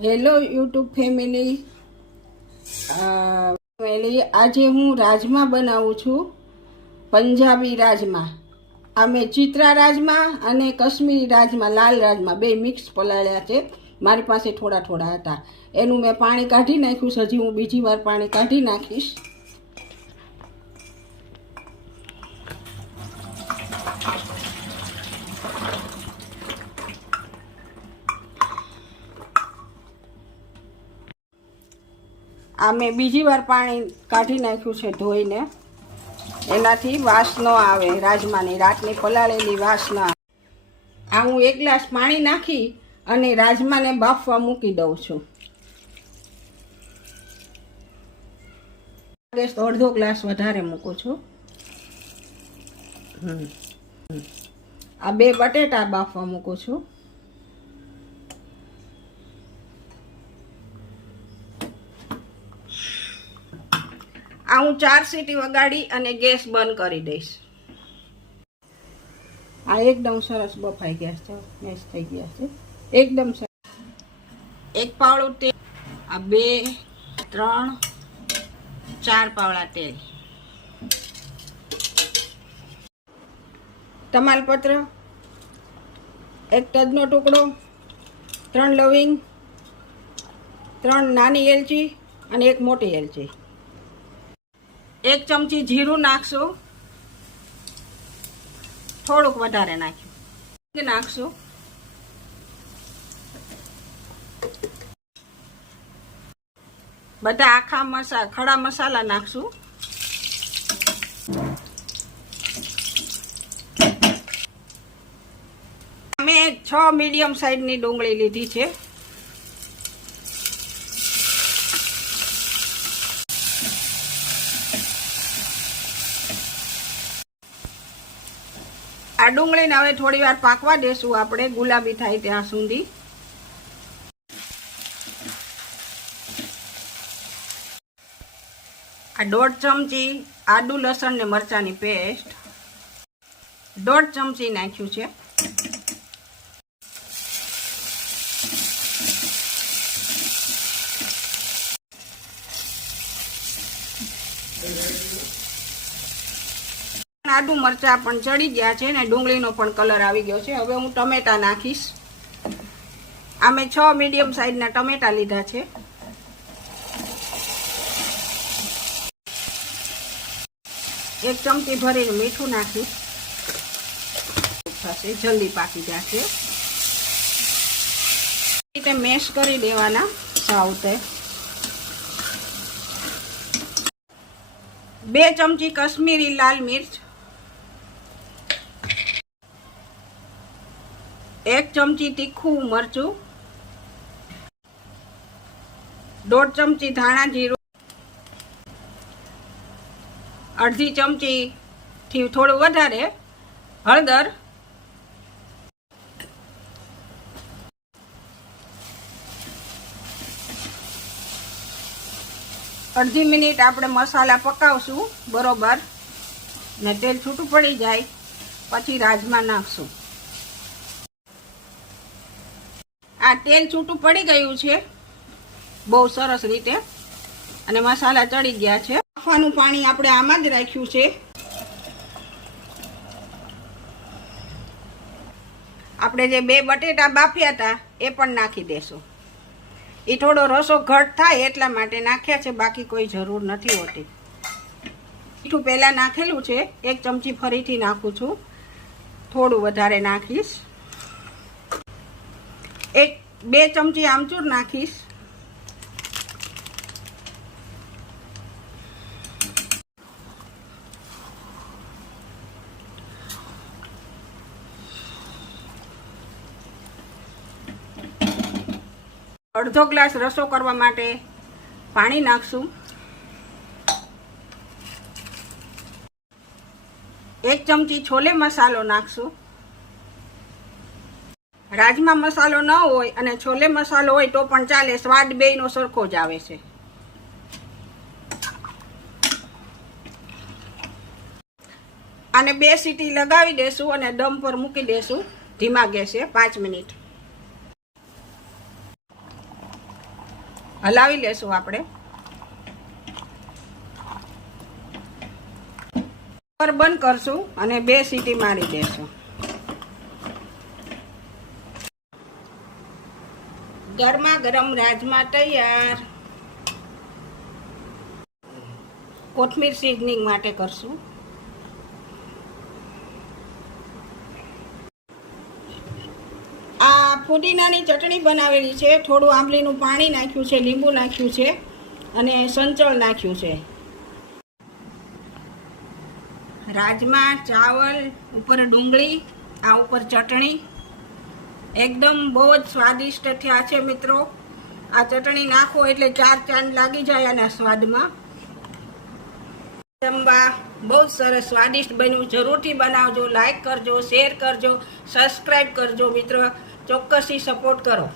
Hello YouTube family આજે હું રાજમા બનાવું છું, પંજાબી રાજમા. આ મેં ચિત્રા રાજમા અને કશ્મીરી રાજમા, લાલ રાજમા બે મિક્સ પલાળ્યા છે. મારી પાસે થોડા થોડા હતા, એનું મેં પાણી કાઢી નાખ્યું છે. હજી હું બીજી વાર પાણી કાઢી નાખીશ. આ મેં બીજી વાર પાણી કાઢી નાખ્યું છે ધોઈને, એનાથી વાસ ન આવે રાજમાની, રાતની પલાળેલી વાસ ન આવે. આ હું 1 ગ્લાસ પાણી નાખી અને રાજમાને બાફવા મૂકી દઉં છું. ગેસ અડધો ગ્લાસ વધારે મૂકું છું. આ 2 બટેટા બાફવા મૂકું છું. આ હું 4 સીટી વગાડી અને ગેસ બંધ કરી દઈશ. આ એકદમ સરસ બફાઈ ગયા છે, મેશ થઈ ગયા છે એકદમ સરસ. 1 પાવડું તેલ, આ 2, 3, 4 પાવડા તેલ, તમાલપત્ર, 1 તજનો ટુકડો, 3 લવિંગ, 3 નાની એલચી અને 1 મોટી એલચી. 1 ચમચી જીરું નાખશું, થોડુંક વધારે નાખશું. બધા આખા ખડા મસાલા નાખશું. મેં 6 મીડિયમ સાઈઝની ડુંગળી લીધી છે. આ ડુંગળીને હવે થોડી વાર પાકવા દેશું આપણે, ગુલાબી થાય ત્યાં સુધી. આ 1.5 ચમચી આદુ લસણ ને મરચાંની પેસ્ટ, 1.5 ચમચી નાખ્યું છે. આદુ મરચાં પણ ચડી ગયા છે ને ડુંગળીનો પણ કલર આવી ગયો છે. હવે હું ટમેટા નાખીશ. આ મેં 6 મીડિયમ સાઈઝના ટમેટા લીધા છે. એક ચમચી ભરીને મીઠું નાખીશ, જલ્દી પાકી જશે. રીતે મેશ કરી દેવાના સાઉથે. 2 ચમચી કશ્મીરી લાલ મિર્ચ, 1 ચમચી તીખું મરચું, 1.5 ચમચી ધાણા જીરું, 1/2 ચમચી થી થોડું વધારે હળદર, 1/2 મિનિટ આપણે મસાલા પકાવશું બરોબર, ને તેલ છૂટું પડી જાય પછી રાજમા નાખશું. આ તેલ છૂટું પડી ગયું છે બહુ સરસ રીતે, અને મસાલા ચડી ગયા છે. બાફવાનું પાણી આપણે આમાં જ રાખ્યું છે. આપણે જે 2 બટેટા બાફ્યા હતા એ પણ નાખી દેશું. એ થોડો રસો ઘટ થાય એટલા માટે નાખ્યા છે, બાકી કોઈ જરૂર નથી હોતી. મીઠું પહેલાં નાખેલું છે, 1 ચમચી ફરીથી નાખું છું, થોડું વધારે નાખીશ. 2 ચમચી આમચૂર નાખીશ. અડધો ગ્લાસ રસો કરવા માટે પાણી નાખશું. 1 ચમચી છોલે મસાલો નાખશું. રાજમા મસાલો ન હોય અને છોલે મસાલો હોય તો પણ ચાલે, સ્વાદ બેયનો સરખો જ આવે છે. આને 2 સીટી લગાવી દેશું અને દમ પર મૂકી દેશું ધીમા ગેસે 5 મિનિટ. હલાવી લેશું આપણે. બંધ કરશું અને 2 સીટી મારી દેશું. ગરમા ગરમ રાજમા તૈયાર. કોથમીર સિઝનિંગ માટે કરશું. આ ફુદીનાની ચટણી બનાવેલી છે. થોડું આંબલીનું પાણી નાખ્યું છે, લીંબુ નાખ્યું છે અને સંચળ નાખ્યું છે. રાજમા, ચાવલ, ઉપર ડુંગળી, આ ઉપર ચટણી. એકદમ બહુ જ સ્વાદિષ્ટ થયા છે મિત્રો. આ ચટણી નાખો એટલે 4 ચાંદ લાગી જાય આના સ્વાદમાં. જમવા બહુ સરસ સ્વાદિષ્ટ બન્યું. જરૂરથી બનાવજો. લાઈક કરજો, શેર કરજો, સબસ્ક્રાઈબ કરજો મિત્રો. ચોક્કસથી સપોર્ટ કરો.